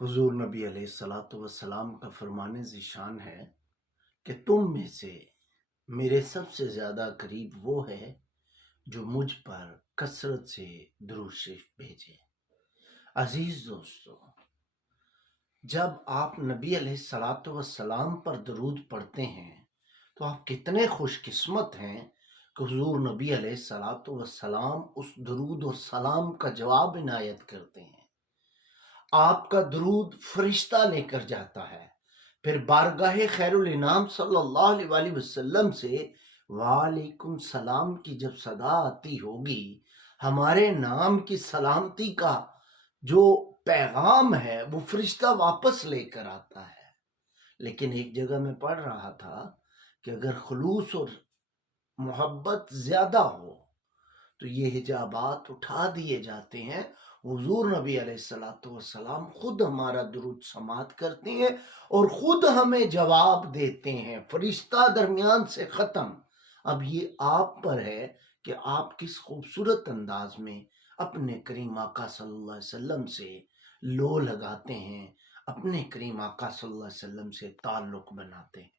हुजूर नबी अलैहिस्सलातु वस्सलाम का फरमाने ज़िशान है कि तुम में से मेरे सबसे ज़्यादा करीब वो है जो मुझ पर कसरत से दुरूद शरीफ भेजे। अजीज दोस्तों, जब आप नबी अलैहिस्सलातु वस्सलाम पर दरूद पढ़ते हैं तो आप कितने खुशकिस्मत हैं कि हुजूर नबी अलैहिस्सलातु वस्सलाम उस दरूद और सलाम का जवाब इनायत करते हैं। आपका दरूद फरिश्ता लेकर जाता है, फिर बारगाहे खैरुल इनाम सल्लल्लाहु अलैहि वसल्लम से वालेकुम सलाम की जब सदा आती होगी, हमारे नाम की सलामती का जो पैगाम है वो फरिश्ता वापस लेकर आता है। लेकिन एक जगह मैं पढ़ रहा था कि अगर खुलूस और मोहब्बत ज्यादा हो तो ये हिजाबात उठा दिए जाते हैं। हुजूर नबी अलैहिस्सलातु वस्सलाम खुद हमारा दुरूद समात करते हैं और खुद हमें जवाब देते हैं, फरिश्ता दरमियान से खत्म। अब ये आप पर है कि आप किस खूबसूरत अंदाज में अपने करीम आका सल्लल्लाहु अलैहि वसल्लम से लो लगाते हैं, अपने करीम आका सल्लल्लाहु अलैहि वसल्लम से ताल्लुक बनाते हैं।